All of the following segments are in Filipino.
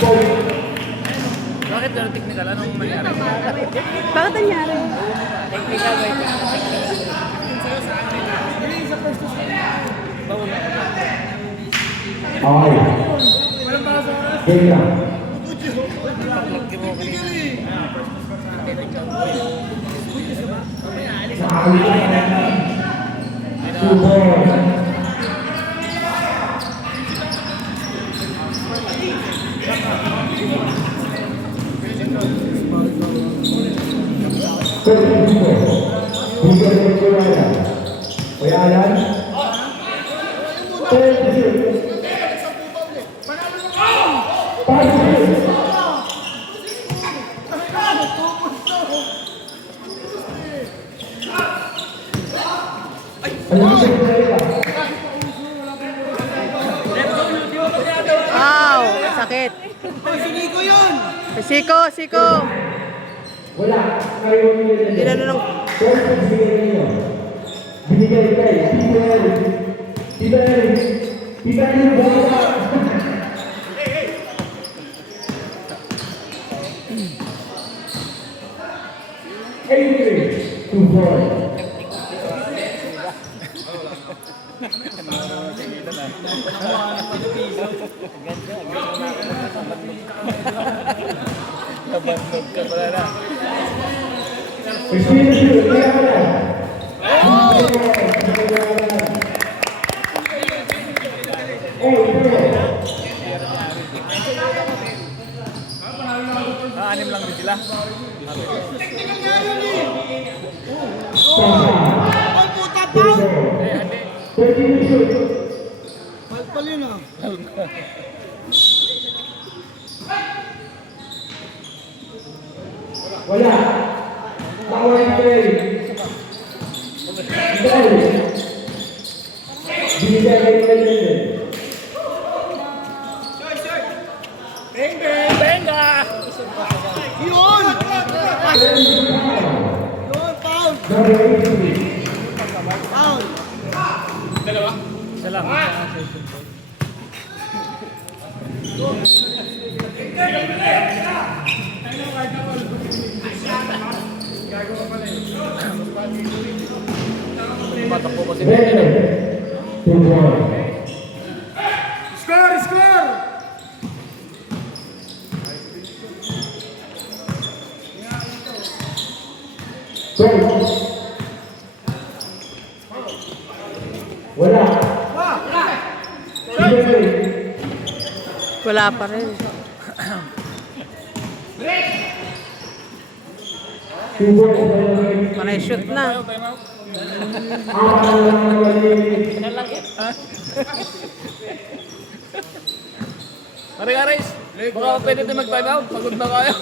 Bakit pero technical? Anong nangyari? Bakit nangyari? Technical ba ito? Bawal na. Okay. Game na. Wow, sakit. Siko. Wala. Hindi na nung... Binigay kayo. Ibalik yung bola. Nabandog ka pala na. Anim lang din sila. Palpal yun ah. Wala. Power play. Binigay kayo. Benga! Yun! Yun, foul! Foul! Isa lang. Patakbo ko si Benga. Score! Wala. Wala pa rin. Panay shoot na. Aris, baka pwede din mag-time out. Pagod na kayo.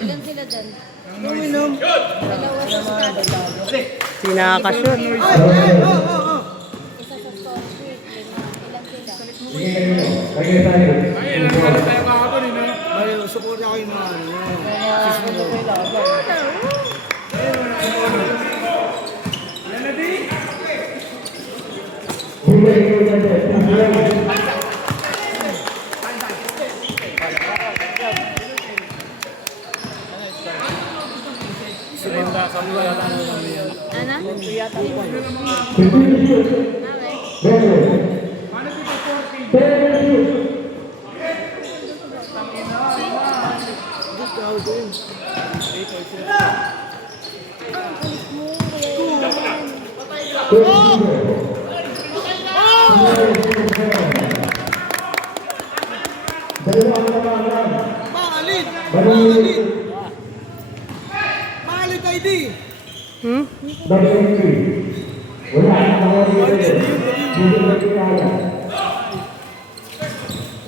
Ilan sila dyan? Uminom! Dalawa sa scatter. Sinakashoot. Isa sa store street. Ilan sila? Bali, support ako yung mga ano. Suminda sa mga yata. Ana? Malit! Malit ID! Hmm?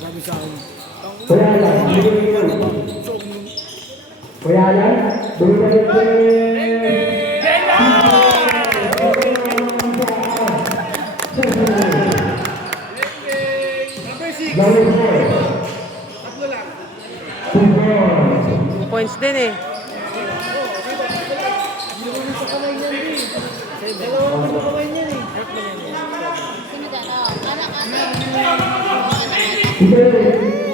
Sabi sa akin. Points din eh. Sino dyan? Anak.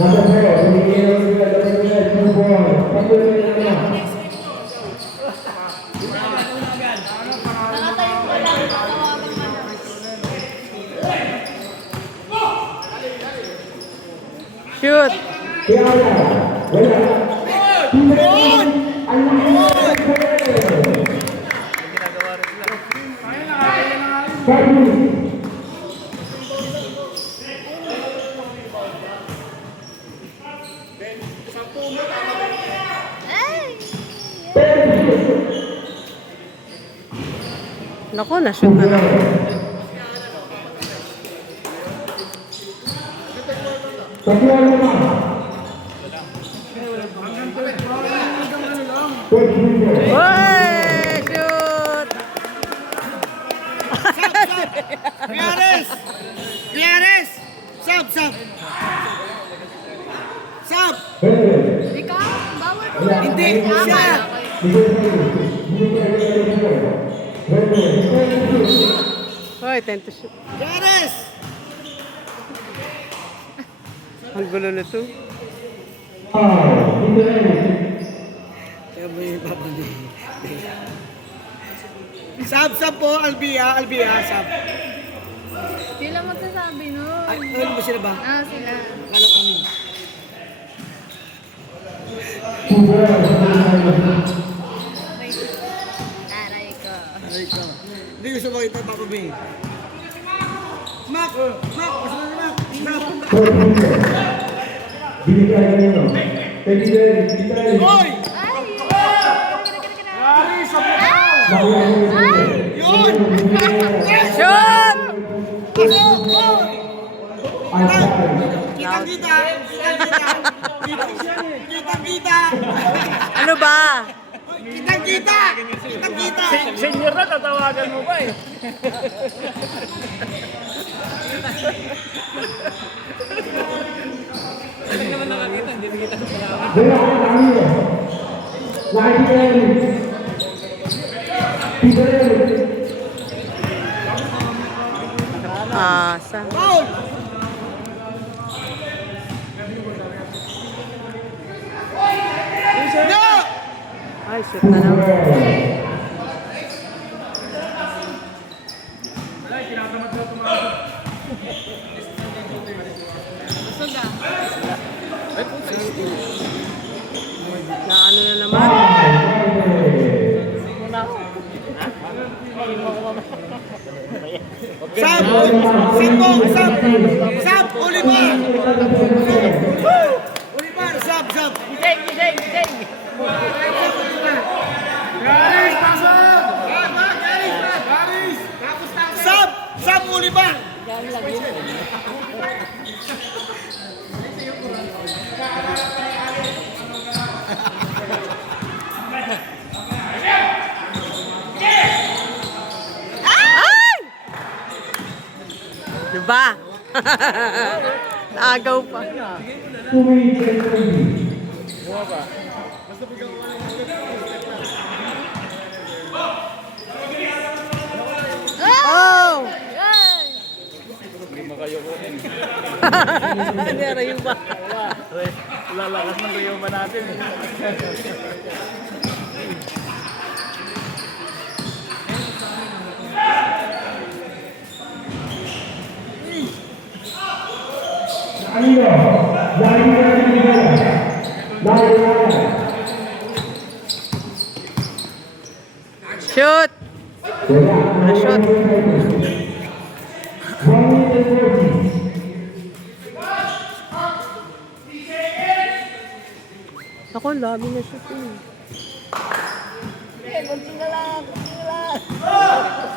Number 4, binigyan ng Pilipinas, 2 points. Patuloy na naman. Nakatayo ka lang, tatawagan ka na. Shoot! Tiara, wala. Tiara, ang lakas ng Ginagawa rin sila. Sabi. Ay! Naku, na-shoot na lang. Tatlo naman. First winner. Uy! Shoot! Piares! Piares! Sab! Sab! Ikaw, bawal ko. Hindi, siya. Uy, 10 to shoot. Piares! Ang gulo na to. Kaya mo yung papandi. Sab po, Albia, sab. Sila magsasabi nun. Ay, ano ba sila ba? Ah, sila. Ano kami? Aray ko. Ay, ikaw. Hindi gusto makita Papa B. Mac! Gusto mo na Mac? Binigyan nyo. Thank you very much. Hoy! Ay! Yun! Shoot! Kita-kita! Kita-kita! Ano ba? Kita-kita! Kita-kita! Senior na, tatawagan mo pa eh. Wala ka kami. Nakikita. Asa. Foul! No! Ay, shoot na lang. Busog ah. Na ano na naman. Sab! Sab! Oliver! Oliver! Sab! Gising! Sab! Oliver! Diba? Naagaw pa. Oh! Ay! Hindi mo kayo kunin. Hindi, yung ba? Lalakas ng rayoma natin eh. Kanino? Lagi na nila. Lagi na. Shoot! Wala. Na-shoot. 1 minute and 40. Ako, lami na shoot eh.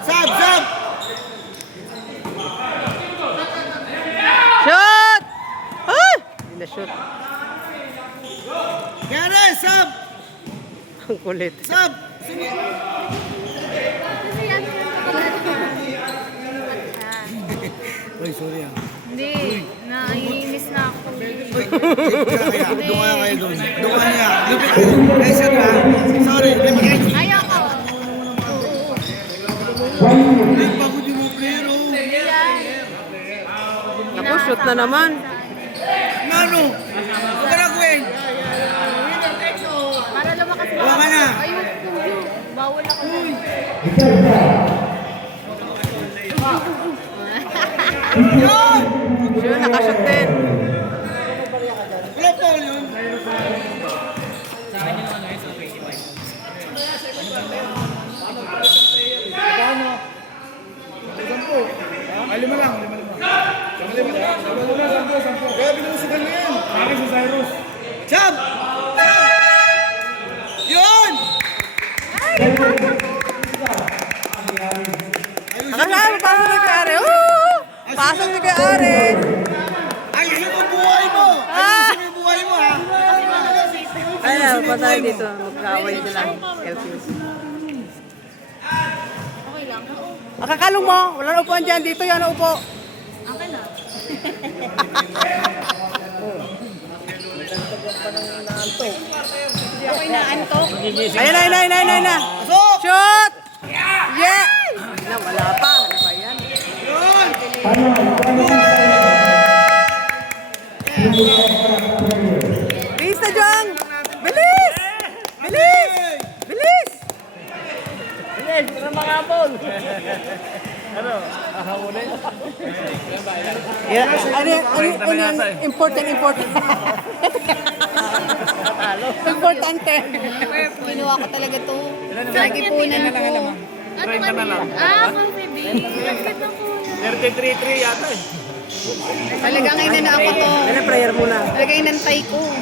Sab! Shoot! Ay! Hindi na shoot. Kere! Sab! Ang kulit. Sab! Kasi ano yung pagkalat ka? Uy, sorry ah. Hindi, naiinis na ako. Doon kaya kayo doon. Doon kaya. Lupit kayo. Ay, sorry ah. Sorry. Lupit kayo. Ayoko. Ay, pagod yung mga player oh. na naman. Mano, huwag ka na, Gwen. Para lumakas ba? Huwag ka na. Ayun, bawal ako. Yun, nakashoot din. Wala pa yun. Ay, lima lang. Kaya binusugan mo yan. Akin si Cyrus. Chab! Yun! Nakasama, pasok na kay Are. Woo! Pasok na kay Are. Ayusin mo buhay mo! Ayusin mo buhay mo, ha? Ayan, pa tayo dito. Magkaway sila. Elfis. Okay lang. Makakalong mo. Walang upuan dyan. Dito yan ang upo. Okay na. Hindi ako inaantok. Ayun, ayun na. Pasok! Shoot! Yeah! Na, wala pa. Ano ba yan? Yun! Bilis na, Jong! Bilis! Bilis! Bilis! Bilis, ano mga ball? Ano? Ahawulin? Yeah. Ano, important. Importante. Kinuha ko talaga to. Nag-ipunan ko. Ano 30 na lang. Pang baby. Lapit na po. 33-3 yata eh. Talagang inana ako to. Ano, prayer muna. Talagang inantay ko.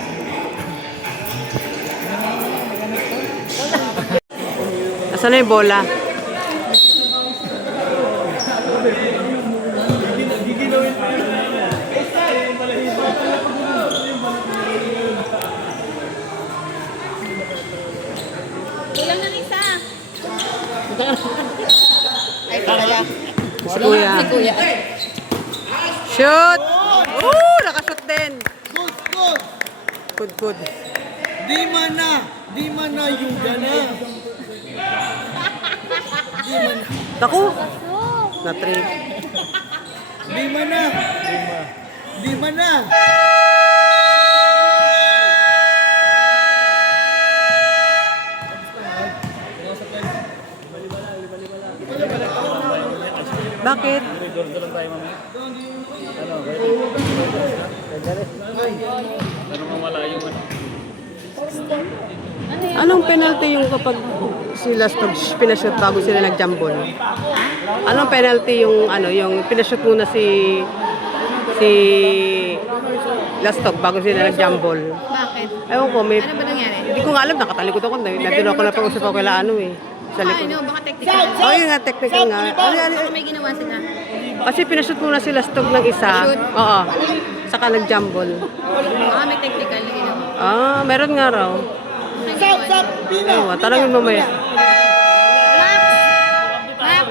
Asan na yung bola? Kulang ng isa. Ay, talaga. Si Kuya. Kuya. Shoot! Nakashoot din. Good! Good. Di man na yung gana. Naku! Na-trip. Di man na. Bakit? Ano mawala yung ano? Anong penalty yung kapag sila pag pinashoot bago sila nag-jambol? Anong penalty yung yung pinashoot muna si Lastok bago sila nag-jambol? Bakit? Ewan ko, may... Ano ba nangyari? Hindi ko nga alam, nakatalikod ako. Nandun ako na pag-usap ako kila sa likod. Ano, baka technical. Oh, yun nga, technical nga. Baka may ginawa sila. Kasi pinashoot muna si Lastok ng isa. Shoot? Oo. Saka nag-jambol. Baka may technical na ginawa. Meron nga raw. Ewan, tanongin mamaya. Max!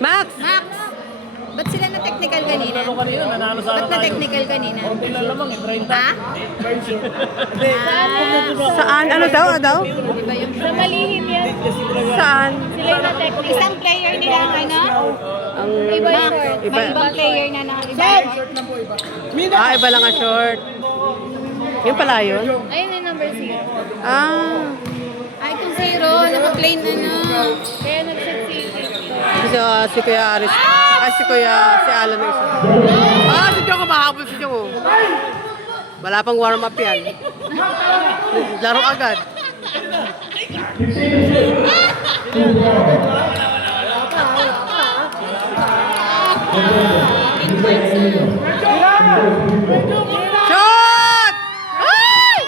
Max! Max! Ba't sila na technical kanina? Ano kanina, nanalo sa Ba't na technical kanina? Konti lang lamang eh, 30. Ha? Saan? Ano daw? Di ba yung... Sa malihim yan. Saan? Sila yung na-technical. Isang player nila ang ano? Ang... Max. Iba. May ibang player na nakaliba. Iba lang ang short. Yung pala yun? Ayun yung number 0. Ay, kung 0, naka-plain na na. Kaya nag-set Si Kuya Aris. Si Alan na isa. Si Jong, mahabol si Jong. Wala pang warm up yan. Laro agad. Shot! Ay!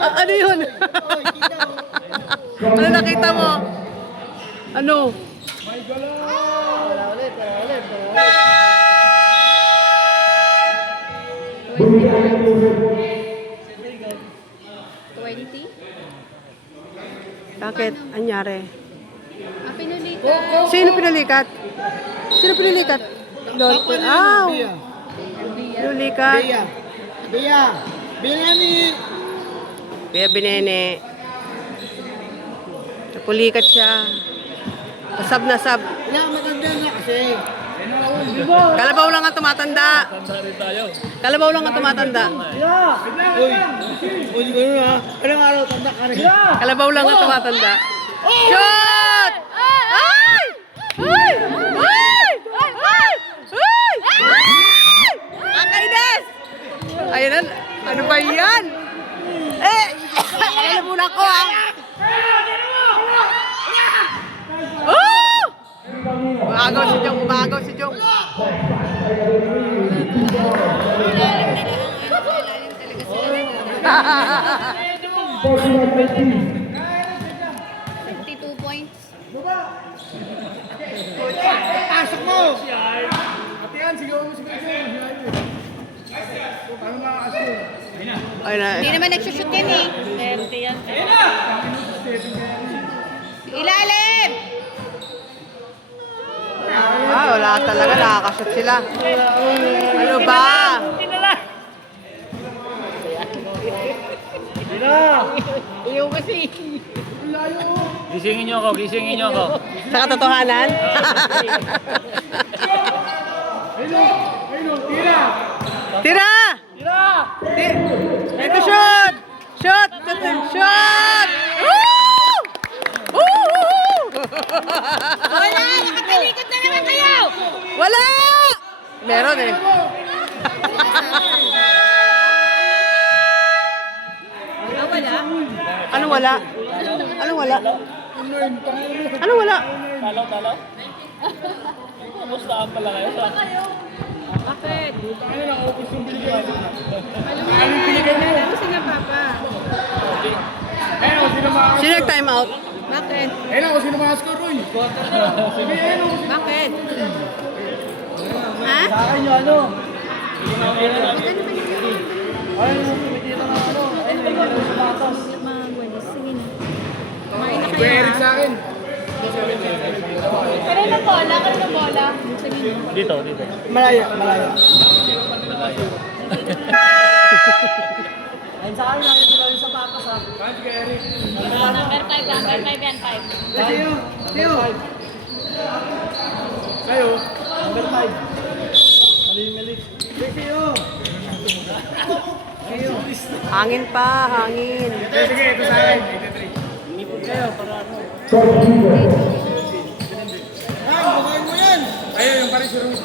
Ano yun? Ano nakita mo? Ano? 20? Bakit? Anyari? Pinulitan. Sino pinalikat? Lord. Pinalikat. Bea ni. Kuya Binene. Napulikat siya. Sab na sab. Wala maganda na Kalabaw lang ang tumatanda. Tanda rin tayo. Kalabaw lang ang tumatanda. Uy, gano'n ha. Ilang araw, tanda ka rin. Kalabaw lang ang tumatanda. Shot! Ay! Ay! Ay! Ay! Ay! Ay! Ang kainis! Ayun, ano ba yan? Eh! Alam mo na ko ha! Oh! Umagaw si Jong, umagaw si Jong. Portugal by 3. 52 points. Pasok mo! Ate yan, sigaw mo si Kuya. Paano makakasin? Ayun na. Hindi naman nagsushoot yan eh. Ilalim! Ah, wala talaga. Nakakashoot sila. Ano ba? Iyo kasi. Gisingin nyo ako, gisingin nyo ako. Sa katotohanan? Tira! Ito shoot! Shoot! Shoot! Woo! Woo! Wala! Nakatalikod na naman kayo! Wala! Meron eh. Ah, wala? Anong wala? Anong wala? Anong wala? Talo? Kamusta pala kayo? Bakit? Alam mo sila, Papa. Sino nag-time out? Bakit? Ayun ako, sino makascore, Roy? Bakit? Ha? Kuya Eric sa akin. Kanina bola? Kanina bola? Dito. Malaya. Number 5 yan, 5. Kayo? Hangin pa, hangin. Sige, ito sa akin. Portugal. Bakain mo yan. Ayun, yung Paris Rose.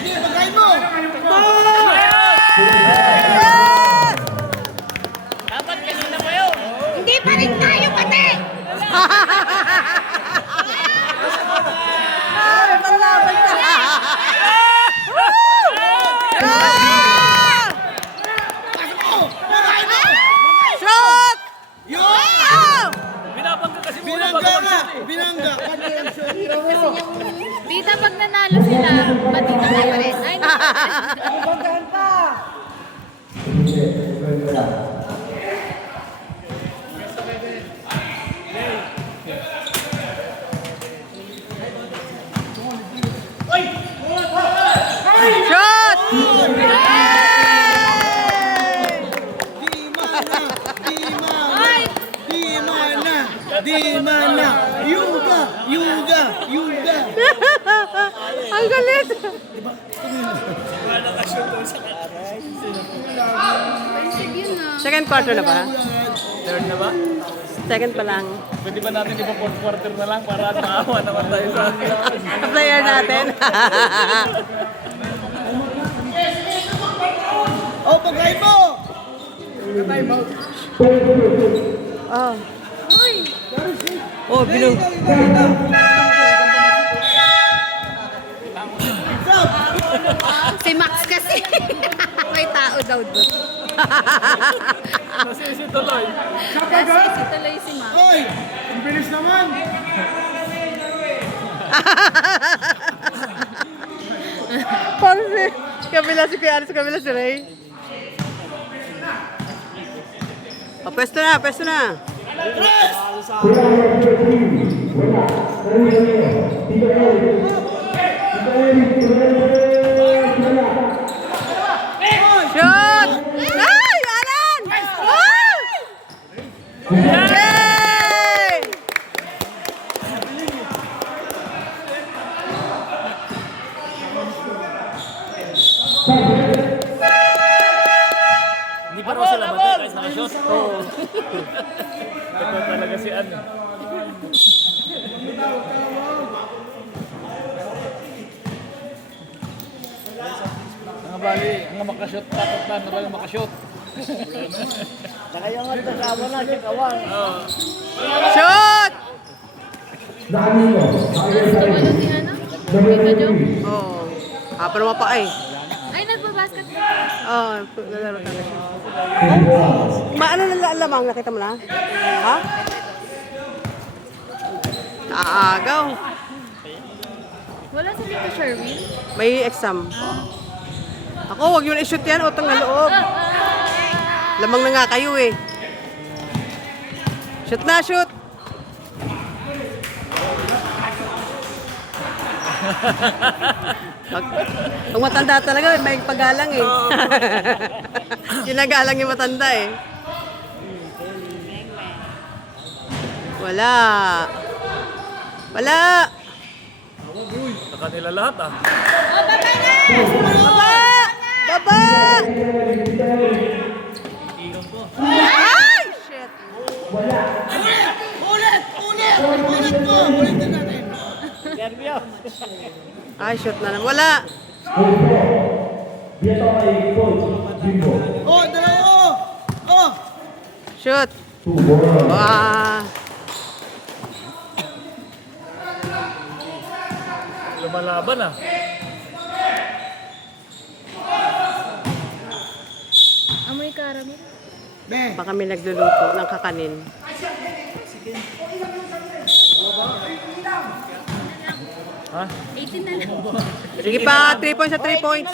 Sige, bakain mo. Hindi pa rin tayo pati! Panlaban na! Shot! Yun! Binabangga kasi muna Binangga nga. Binangga. Tita, pag nanalo sila, matita kayo pa rin. Ay, Shot! Di mana. Yuga. Ang galit! Second quarter na ba? Third na ba? Second pa lang. Pwede ba natin di ba fourth quarter na lang para maawa naman tayo sa Ang player natin. Oh, bakain mo. Oh. Oh, bilog. si Max kasi. May tao daw doon. si Tuloy. Kasi si tuloy si Max. Oy! Ang bilis naman! Parang si kabila si Kuya Aris, kabila si Ray. Oh, pwesto na, pwesto na. Shot! Ay, Alan! Oh! Yay! Ito talaga si ano. Ang bali, ang makashoot, takot na ba yung makashoot? Shoot! Danilo, higher Gusto side. mo si ano? Number Tita Jo? 93. Oo. Hapon naman pa eh. Ay, nagbabasket. Oo, lalaro talaga siya. Football. Ano na lamang? Nakita mo na? Ha? Aagaw. Wala si Tita Sherwin. May exam. Ako, wag yun i-shoot yan. Utang na loob. Lamang na nga kayo eh. Shoot na, shoot. Ang matanda talaga, may pagalang eh. Ginagalang yung matanda eh. Wala. Wala. Sa kanila lahat ah. Baba! Baba! Ay! Shit. Ay, shoot na naman. Wala. Football. Dito kay Coach Jimbo. Shoot. Football. Wah. Lumalaban ah. Amoy caramel. Baka may nagluluto ng kakanin. Ha? 18 na lang. Sige pa, 3 points sa 3 points.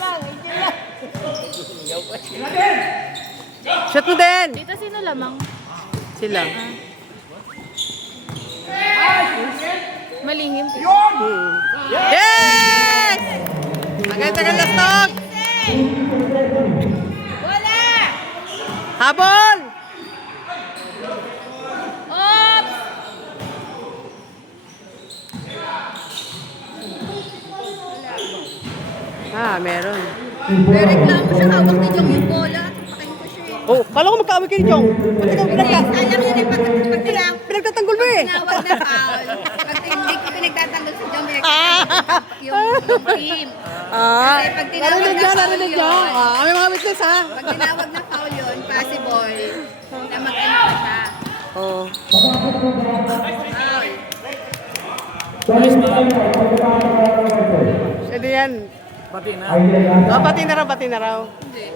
Shoot mo din. Tita, sino lamang? Sila. Malihim. Yes! Tagal-tagal na stock. Wala! Habol! Ops! Meron. May reklamo siya. Hawak ni Jong yung bola. Patayin ko siya eh. Oh, kala ko magkaaway kayo, Jong. Ba't ikaw Sayang yun eh. pinagtatanggol mo eh? Tinawag na foul. Pag hindi ko pinagtatanggol si Jong, pinagtatanggol yung team. Kasi pag tinawag Narinig na niya, foul narinig niya. yun, May mga witness ha. pag tinawag na foul yun, possible na mag-ano pa siya. Oh. Foul. Pwede yan. Pati na. Oh, pati na raw, pati na raw. Hindi.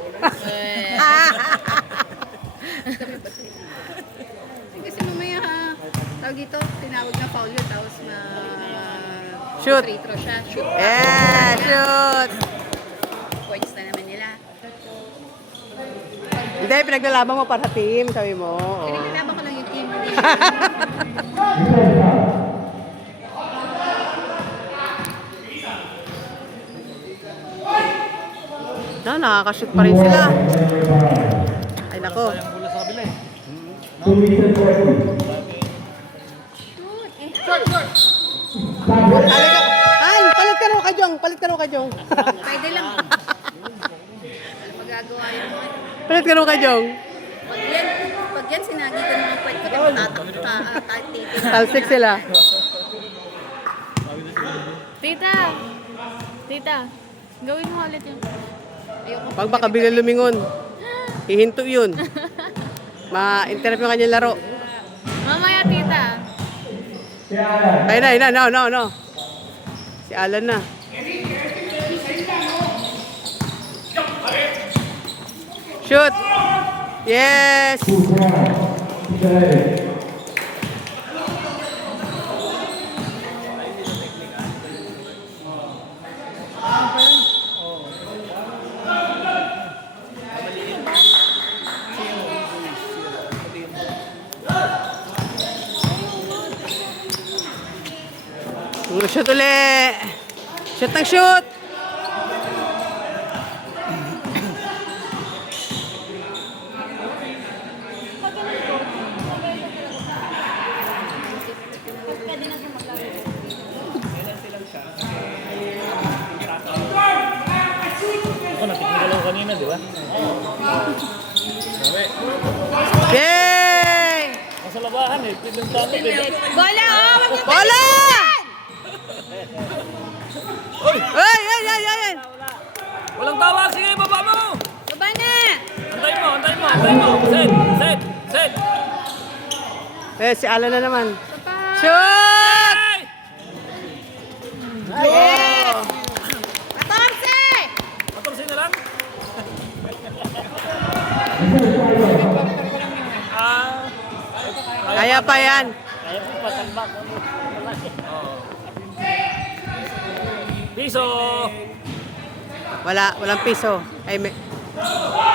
Kasi mamaya tawag dito, tinawag na foul yun, tapos Shoot. free throw siya. Shoot. Yeah, shoot. Points na naman nila. Hindi, pinaglalaban mo para team, sabi mo. Oh. Pinagkalaban ko lang yung team. No, nakakashoot pa rin sila. Ay, nako. Sayang bola sa kabila eh. 2 meters for two. Palit ka raw ka, Jong. Palit ka raw ka, Jong. Pwede lang. Magagawa yun. Palit ka raw ka, Jong. Pag yan sinagitan ng mga point ko, tatitin. Talsik sila. Tita! Tita, gawin mo ulit yung... Ayoko. Pag baka bigla lumingon, hihinto yun. Ma-interrupt yung kanyang laro. Mamaya, tita. Ay, no. Si Alan na. Shoot! Yes! Shoot ulit! Shoot ng shoot! Ako, natiknigal ako kanina, di ba? Sabi. Yay! Bola, oh! Wag yung Bola! Ay, ay, ay, ay, ay. Walang tawag. Sige, baba mo. Baba na! Antay mo, antay mo, antay mo. Set, set, set. Eh, si Alan na naman. Shoot! Yes! 14! 14 na lang. Kaya pa yan. Piso. Walang piso. Ay, may...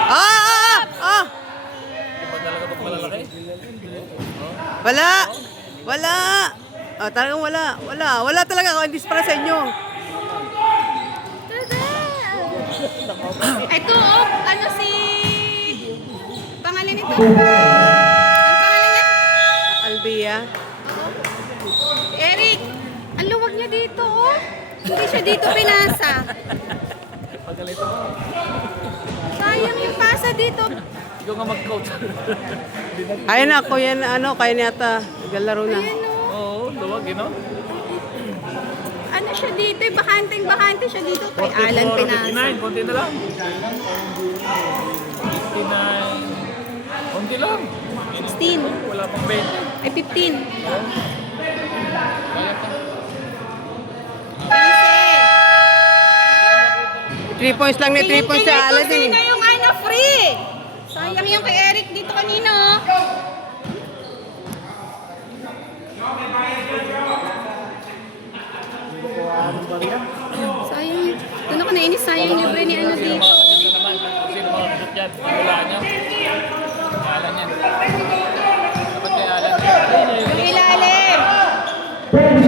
Ah! Iba talaga pag malalaki. Wala! Wala! Oh, talagang wala. Wala talaga. Oh, hindi para sa inyo. Ito, oh, ano si... Pangalan nito? Ang pangalan niya? Albia. Eric! Ang luwag niya dito, oh. Hindi siya dito pinasa. Pagkalito mo. Sayang yung pasa dito. Ikaw nga mag-coach. Ayun na, kuya na ano, kaya niyata. Naglalaro na. Ayan, oh. Oo, luwag, you know? Ano siya dito, eh, bakante siya dito. Kay Alan pinasa. 59, konti na lang. 59. Konti lang. 16. Wala pang 20. Ay, 15. 3 points lang ni 3 points sa Alan din. Sino yung ano, free? Sayang yung kay Eric dito kanina, oh. Sayang. Doon ako nainis, sayang yung libre ni ano dito. Ito naman. Sino mga kapit yan? Wala niya. Alan yan. Dapat kay Alan. Yung ilalim.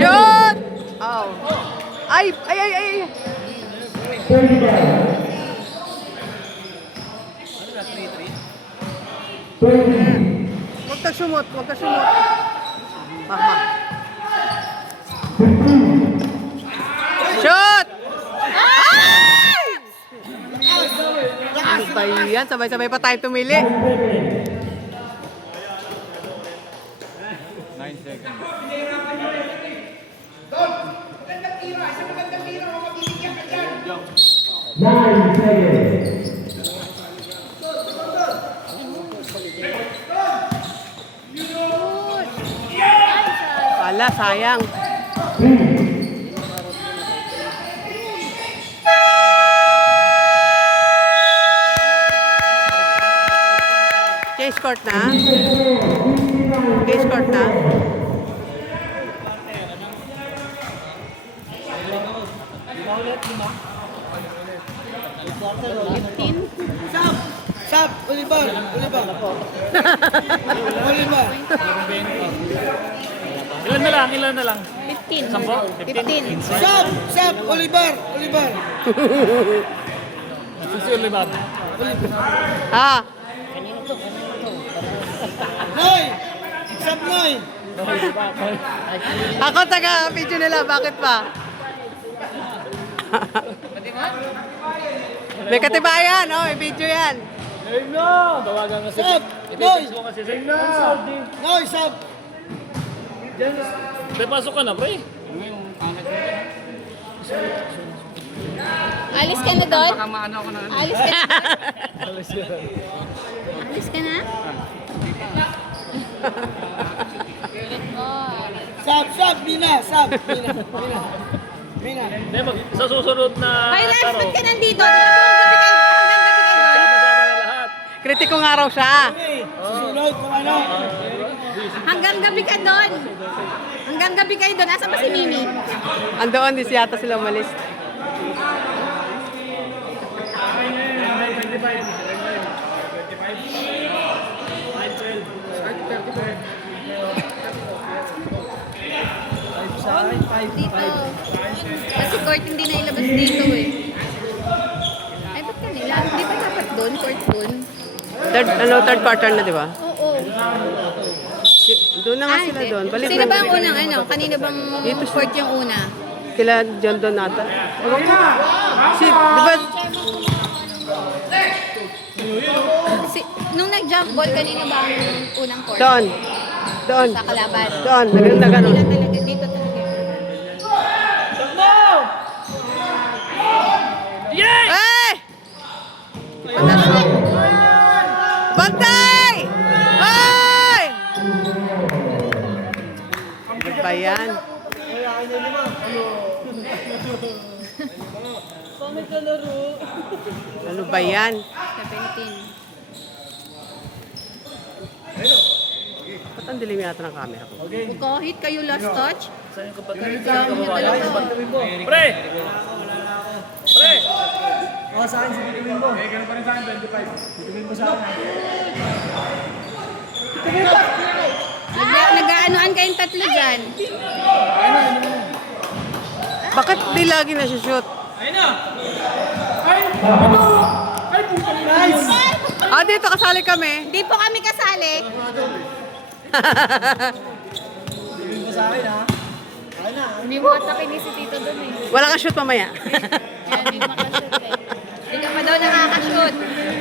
Shoot! Oh. Ay! 20. Huwag ka sumot. Mama. Shoot! Ay! Sabay yan. Sabay pa tayo tumili. 9 seconds. Nine seconds. Wala, sayang. Case court na. Case court na. Sab, Oliver. Ilan na lang? 15. Sampo? 15. Sab, Oliver. Susi Olivan. Ah, Noy! Sab, Noy! ako taga-video nila. Bakit ba? May katibayan. Oh, may video yan. Tawagan kasi. Sab! Noy! I-text mo kasi sa Noy, Sab! Pre, pasok ka na, pre. Alis ka na doon? Alis ka na? Alis ka na? Sab, Mina. Hindi, sa susunod na Ay, Lance, araw. ba't ka nandito? Hanggang gabi kayo doon? Sama-sama na lahat. Kritikong araw siya. Susunod kung ano. Hanggang gabi ka doon. Hanggang gabi kayo doon. Asa ba si Mimi? Andoon, di siyata sila umalis. Dito. Kasi court hindi na ilabas dito eh. Ay, ba't kanila? Hindi ba dapat doon? Court doon? Third quarter na, di ba? Oo. Doon na nga sila doon. Balik Sino na. ba ang unang ano? Kanino bang court yung una? Kila John Donato. Si, di ba? Nung nag-jump ball, kanino ba ang unang court? Doon. Doon. Sa kalaban. Doon. Ganun na ganun. Dito talaga, dito talaga. Eh! Panasok. Bantay! Ay! Ano ba yan? Ano ba yan? 17. Ba't ang dilim yata ng camera ko? Kahit kayo last touch, Pre! Pre! O, sa akin si Tito Bimbo. Ganun pa rin sa akin, 25. Tito Bimbo sa akin. nag-aanoan kayong tatlo dyan. Bakit di lagi na-shoot? Ah, dito kasali kami. Hindi po kami kasali. Tito Bimbo sa akin, ha? Akin na. Hindi mo atake ni si Tito doon eh. Wala kang shoot mamaya. Kaya hindi makashoot eh. Hindi ka pa daw nakakashoot.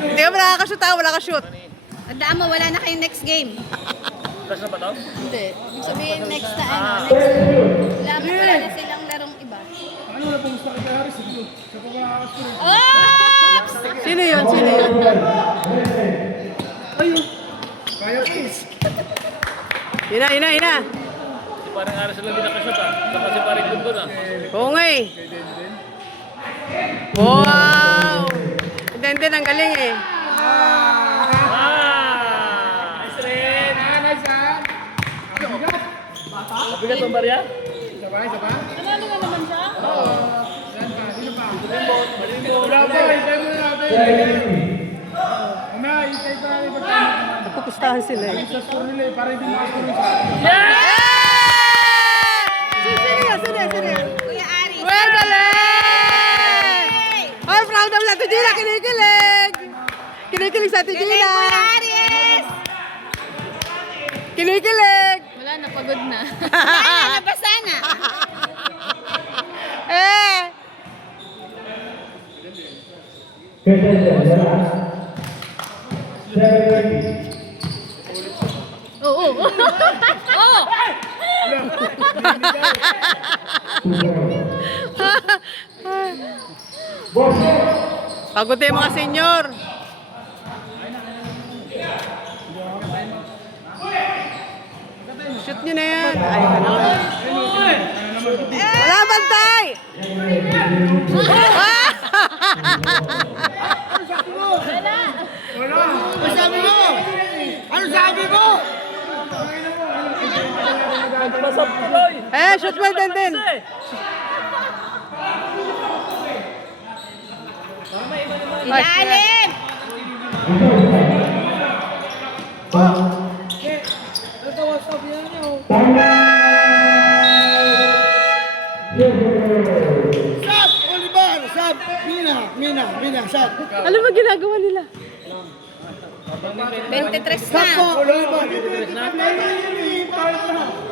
Hindi ka ba nakakashoot ha? Wala ka shoot. Tandaan mo, wala na kayong next game. Plus na ba to? Hindi. Ibig sabihin next na ano, next. Wala na silang larong iba. Ano na pong gusto kay Harris? Siya pa makakasunod. Oops! Sino yun? Sino yun? Kaya please. Yun na, yun na, yun na. Si parang aras lang din nakashoot ah. Saka si parang Bundon ah. Oo nga eh. Wow! Denden, ang galing eh. Nice rin! Nice, ha? Mabigat ang barya? Isa pa, isa pa? Nanalo na naman siya? Saan pa? Sino pa? Wala pa, hintay mo na natin. Una, hintay pa natin pagkakas. Napupustahan sila eh. Sa score nila eh, para hindi makascore sa akin. Sino yan? Sino yan? Sino yan? Kuya Aris. Well, galing! Ay, proud of Ate Gina. Kinikilig! Kinikilig sa Ate Galing, Gina. Kuya Aris! Kinikilig! Wala, napagod na. Wala, nabasa na. Eh! Oo. Oo. Pagod yung mga senyor. Shoot nyo na yan. Ay, ka naman. Wala bantay! Ano sabi mo? Ano sabi mo? Masap Floy! Eh, shoot mo din din. Ilalim! Ito, what's up yan nyo? Sab! Oliver! Sab! Mina, Sab! Ano ba ginagawa nila? 23 Sab po! na. Oliver!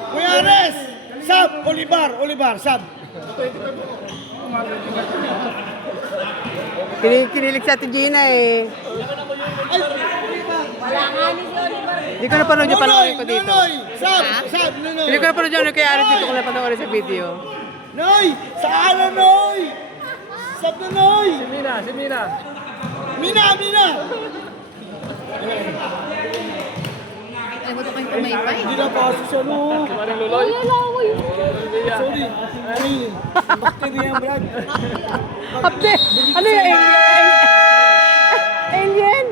Kuya Ares! Sab! Oliver! Sab! Kinilig sa Ate Gina eh. Wala nga ni si Oliver. Hindi ko napanood yung panoorin ko dito. Nonoy! Sab! Nonoy! Hindi ko napanood yung kay Aris dito ko napanood sa video. Noy! Saan na, Noy? Sab na, Noy! Si Mina! Mina! Alam mo ito kayong pumaypay. Hindi na pa siya, no? Si parang Luloy! Sorry. Ay, bacteria yan, Brad. Hape! Ano yung alien? Alien?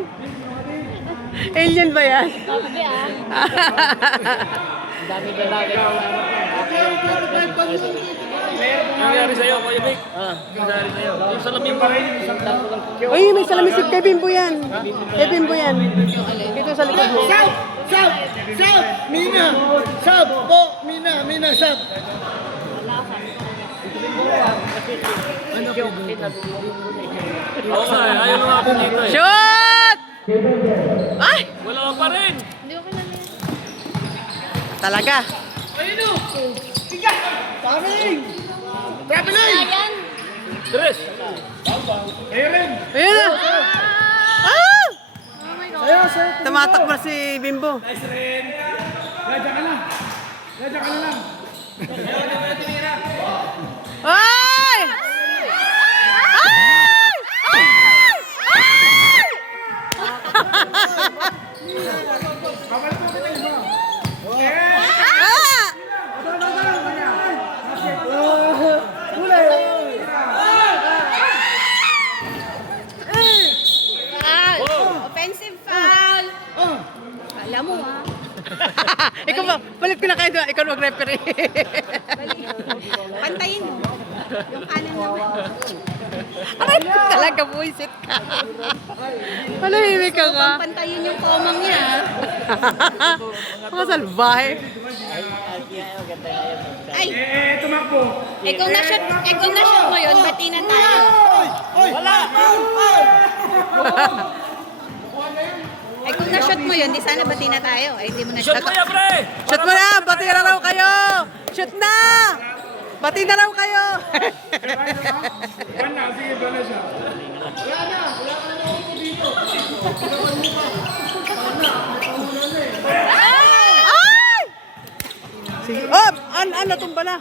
Alien ba yan? Sabi ah. Dami na lagi. Ang nangyari sa'yo, Kuya Vic? Ang nangyari sa'yo? Yung salamin pa rin. Uy, may salamin si Kevin po yan. Kevin po yan. Dito sa likod mo. Sab! Mina! Sab! Po! Mina, Sab! Oo nga, ayaw na ako dito eh. Shoot! Ay! Wala ka pa rin! Hindi ko kilala. Talaga. Traveling! Ayan. Tres! Ayun na. Ah! Oh my God. Ayaw, sir. Tumatakbo si Bimbo. Nice rin. Diyan ka Pinipilit ko na kayo doon. Ikaw mag-referee. Pantayin mo. Yung kanan naman. Aray, talaga buisit ka. Malahimik ka nga. Pantayin yung komang niya. Mga salbahe. Ay, Tumakbo. kung na-shoot mo yun, bati na tayo. Kung na-shoot mo yun, di sana bati na tayo. Ay, hindi mo na-shoot. Shoot mo na! Bati na raw kayo! Shoot na! Bati na raw kayo! Yan na, sige, doon na siya. Ay! Sige. Oh! Natumba na.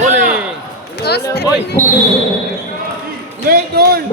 Huli! Toast. Hoy! Rebound!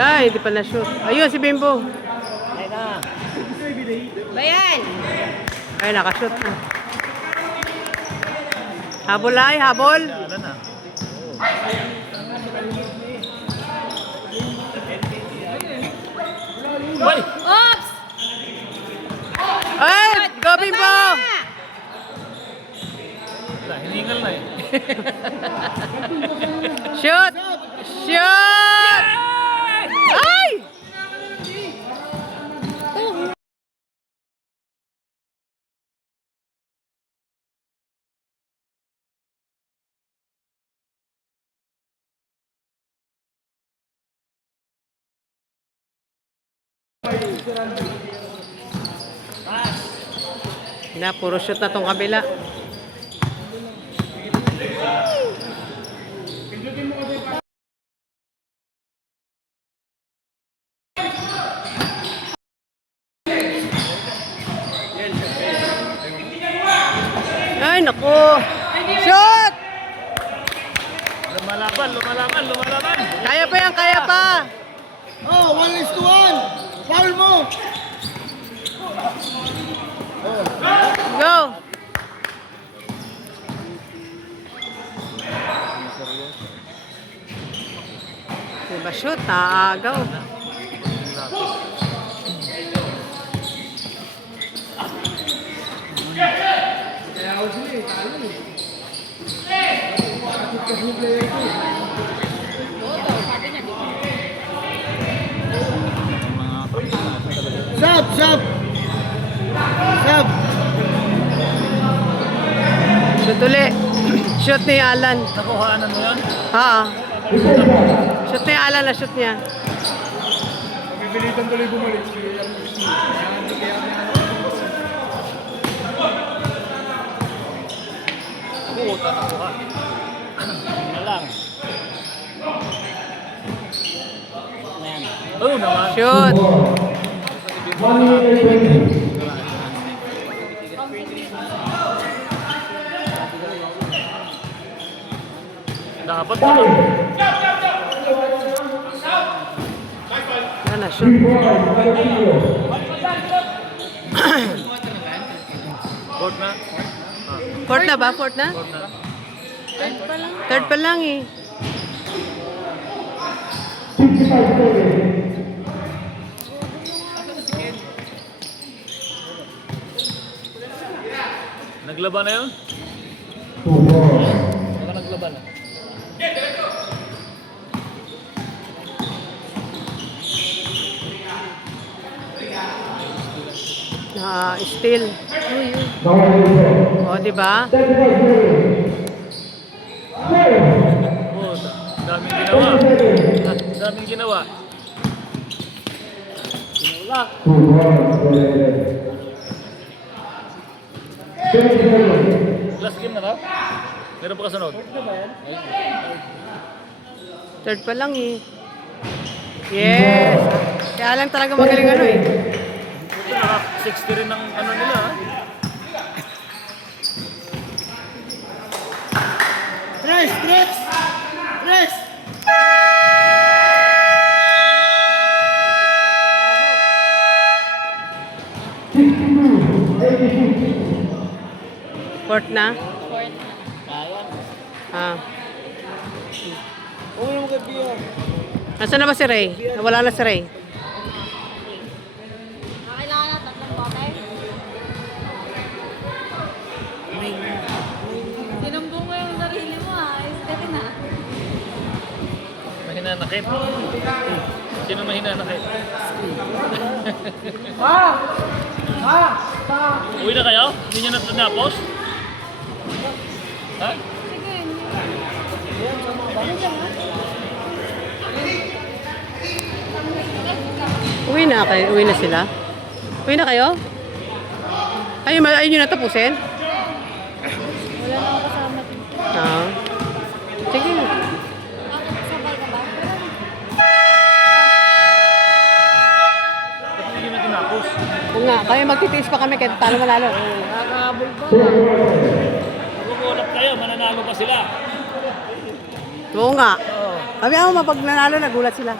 Ay, hindi pa na-shoot. Ayun, si Bimbo. Bayan. Ay, nakashoot na. Habol ay, habol. Hoy! Oops! Ay, go Bimbo! Wala, hiningal na eh. Shoot! Shoot! Ay! Na, puro shoot na tong kabila. Ay, naku! Shoot! Lumalaban, lumalaban, lumalaban! Kaya pa yan, kaya pa! Oh, 1-1. Foul mo. Go! Diba shoot? Naagaw. Sub, sub. Sub. Shoot uli. Shoot ni Alan. Nakuhaanan mo yan? Ha. Shoot ni Alan na shoot niya. Pagpipilitan tuloy bumalik. Puta, nakuha. Yun lang. Oh, naman. Shoot. Dapat mo. Yan na, shoot. Court na. Fourth na ba? Fourth na? Court na. Third pa lang eh. Naglaban na yun? Baka naglaban na. Steel. O, di ba? Oh, daming ginawa. Daming ginawa. Last game na ka? Meron pa kasunod? Third pa lang eh. Yes! Kaya lang talaga magaling ano eh. Ito, naka 60 rin ng ano nila. Ha? Tres! Tres! Tres! Fourth na? Ah. Nasaan na ba si Ray? Nawala na si Ray. Kailangan na tatlong bote. Sinumbong mo yung sarili mo ha. Ayos na. Mahinanakit. Sino mahinanakit? Uwi na kayo? Hindi nyo na-post? Ha? Sige. Uwi na kayo? Uwi na sila? Uwi na kayo? Ayun nyo natapusin? Wala na ako kasama dito. Ah. Sige. Sabay ka ba? Ba't hindi nyo na tinapos? Kung nga, kaya magtitiis pa kami kahit talo manalo. Magkukulap kayo, mananalo pa sila. Oo nga. Sabi ako, mapag nanalo, nagulat sila.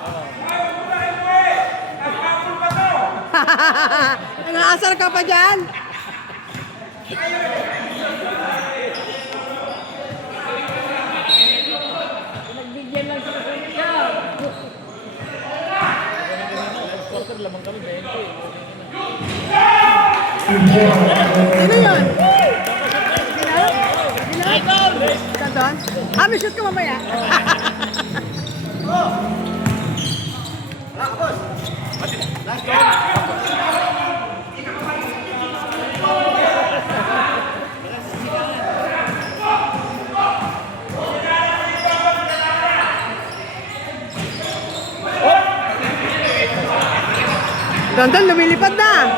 Nang-aasar ka pa dyan? Quarter lamang kami, 20. Sino yun? Saan doon? Ah, may shoot ka mamaya. Doon, lumilipad na.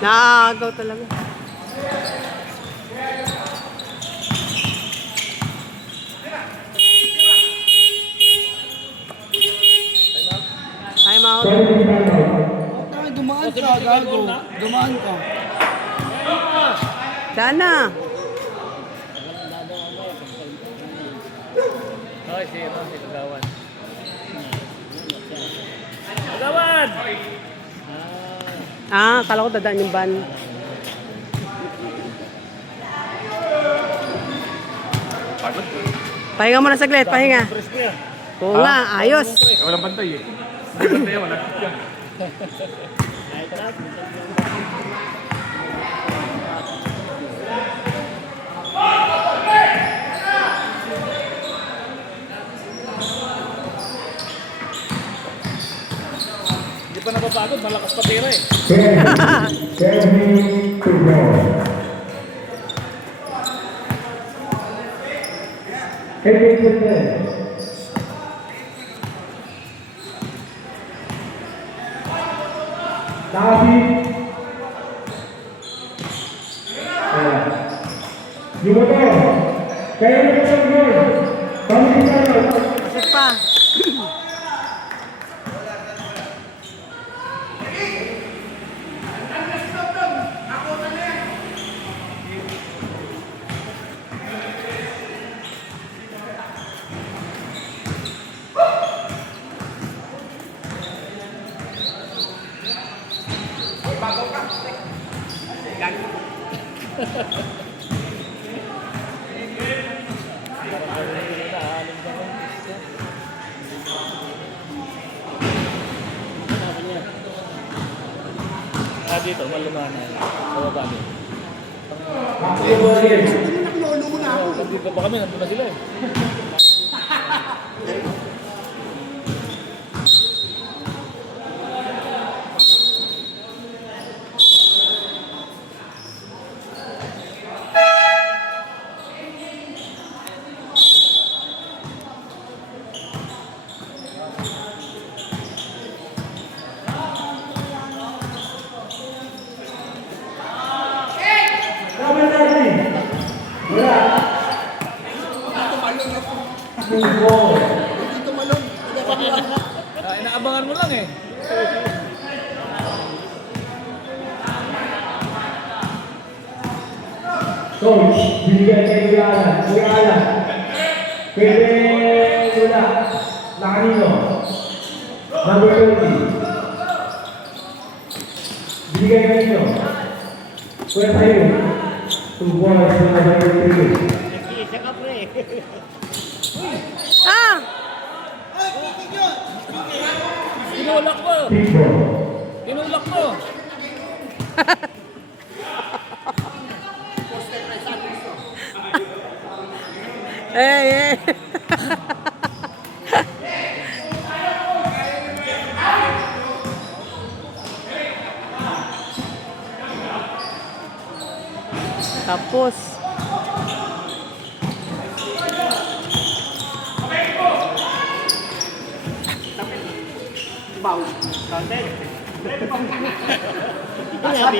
Nakagaw talaga. Time out. Dumaan ka, gago. Dumaan ka. Sana. Okay, si Kagawan. Kagawan! Ah, kala ko dadaan yung van. Pahinga muna saglit, pahinga. Oo nga, ayos. Walang bantay eh. Hindi bantay, wala yan. Hindi pa napapagod, malakas pa tira eh. 10 minutes to go. David. Jumotor. Kayo na sa gol. Pamilihan. Pasok pa. dito, maluma na. Sa baba dito. Dito pa kami, nandun na sila eh. Inaabangan mo lang eh. Coach, bigyan kay Kuya Alan. Kuya Alan. Pwede wala. Na kanino? Number 20. Bigyan kanino? Kuya tayo. 2 boys na number 3. Ah! Tinulak mo! Big ball. Tinulak mo! Eh, eh. Tapos.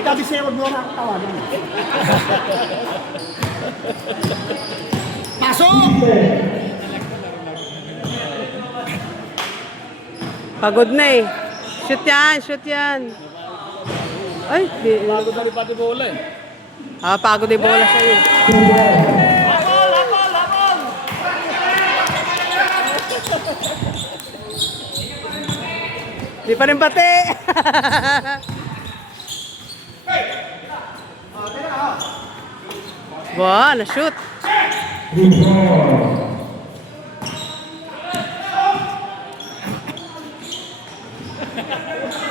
Sabi sa'yo, huwag mo na tawanan. Pagod na eh. Shoot yan, shoot yan. Ay, di. Bago na pati bola eh. Ah, pagod na yung bola sa'yo. Di pa rin bate. Wow, na-shoot. Big ball.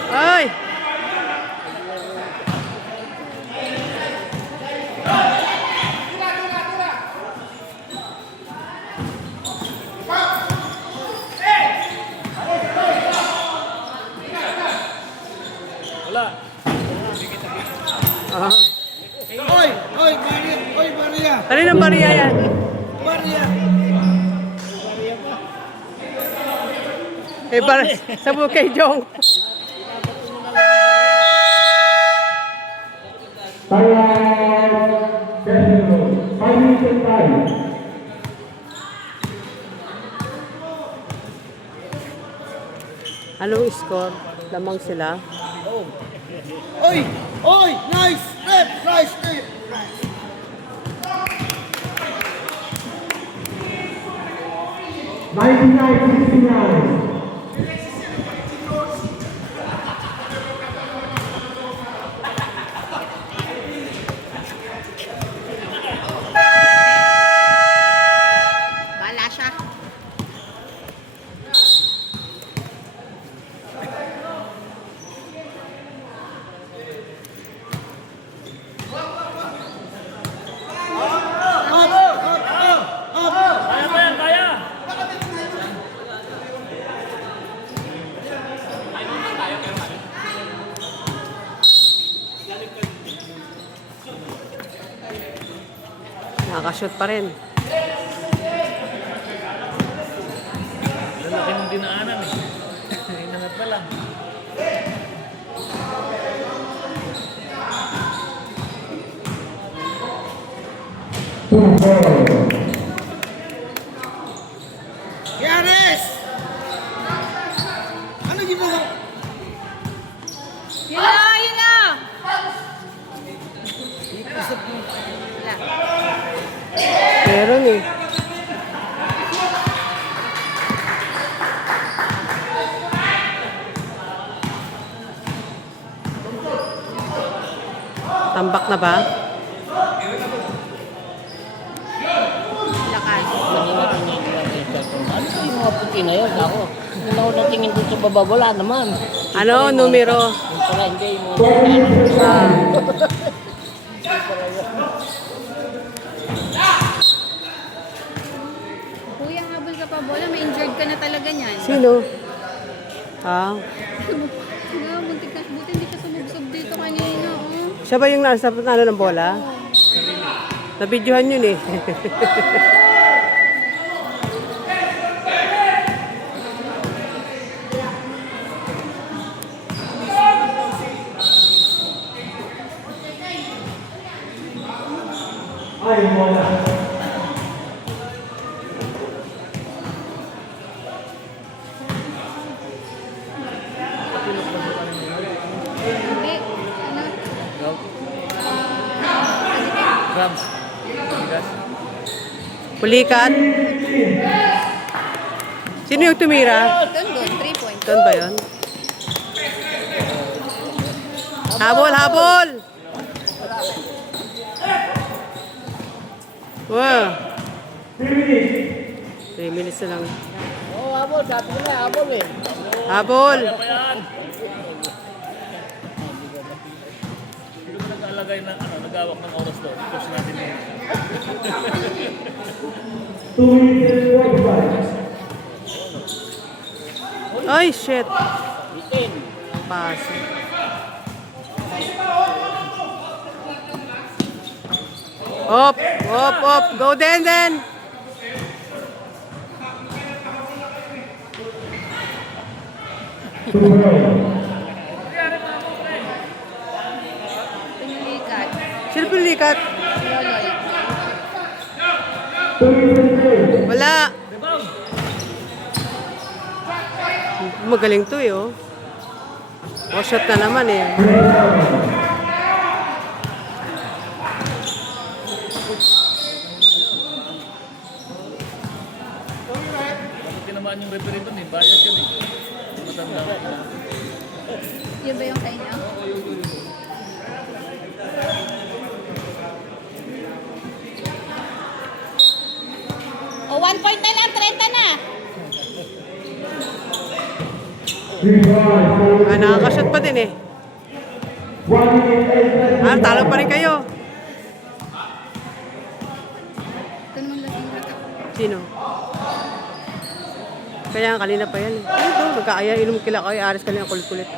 Ay! Wala. Ah. Oy, Maria. Oy, Maria. Kanina bariya yan? Maria. Eh, para sa bukay Jong. Thailand. Festival. 5 minutes and 5. Anong score? Lamang sila. Oy, nice step, nice step. $99.69. Bala siya. Kaya ba yan? Kaya! Nakashoot pa rin. Lalaki ng dinaanan eh. Inangat na lang. Yaris! Ano ginagawa? Yun na, yun na! Meron eh. Tambak na ba? Lakas. Ano yung mga puti na yun? Ako, hindi na ako natingin dito sa baba. Wala naman. Ano, numero? Yung Pala hindi mo. Kuya, habol ka pa bola. May injured ka na talaga niyan. Sino? Ah, Nga, buntik na. Buti hindi ka sumubsob dito kanina. Oh. siya ba yung nasa ano ng bola? Nabidyohan yun eh. Ay, bola. Hindi. Ano? Grabs. Bigas. Pulikat. Sino yung tumira? Doon. 3 points. Doon ba yun? Habol, habol! Wow! 3 minutes na lang. Oo, habol. Sabi ko na, habol eh. Habol! Kaya pa yan. Hindi ko nag-alagay na nagawak ng oras doon. Tapos natin yun. 2 minutes and 45. Ay, shit! Bitin. Paso. Op! Op! Op! Go, Den! Pinulikat. Sino pulikat? Loloy. 2 minutes and 30. Wala! Magaling to eh, oh. O, shot na naman eh. Bakit tinamaan yung referee doon eh? Bias yun eh. Matanda ko. Yun ba yung kanya? O, 1 point na lang. 30 na. Ah, nakakashot pa din eh. 1 minute and 30. Ah, talo pa rin kayo. Ito naman lang yung Sino? Kaya kanina pa yan eh. Ito, magkaaya, inom kila kayo, aris kanina kulit-kulit. 1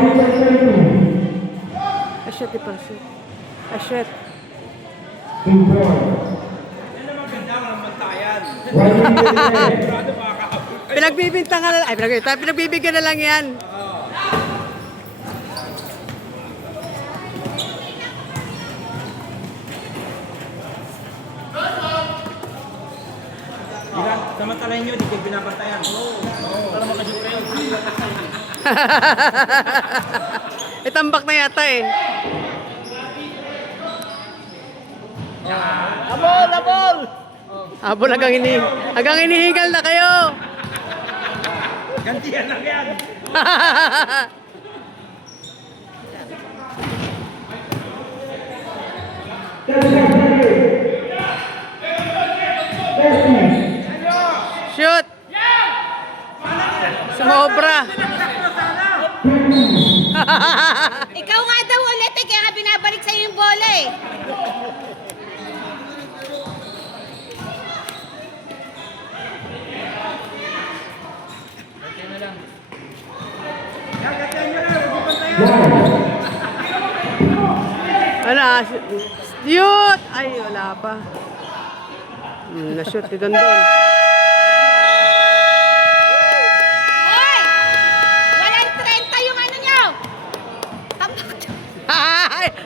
minute and 30. Ah, shit, di pa shit. Ah, shit. 2 points. 1 minute and 10. Pinagbibintangan na lang. Ay, pinagbibigyan na lang yan. Samantalahin nyo, di kayo binabantayan. Para makashoot kayo. Itambak na yata eh. Habol, habol! Habol hanggang hinihingal na kayo. Gantihan lang yan. Shoot! Sumobra. Ikaw nga daw ulit eh, kaya nga binabalik sa'yo yung bola eh. Okay na lang. Ano? Shoot! Ay, wala pa. Na-shoot ni Don Don. Hoy! Walang 30 yung ano nyo! Tambak.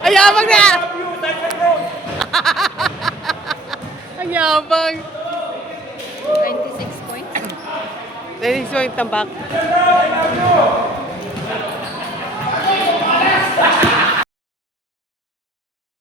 Ay, yabang na! Ang yabang. 26 points. Dahil yung tambak.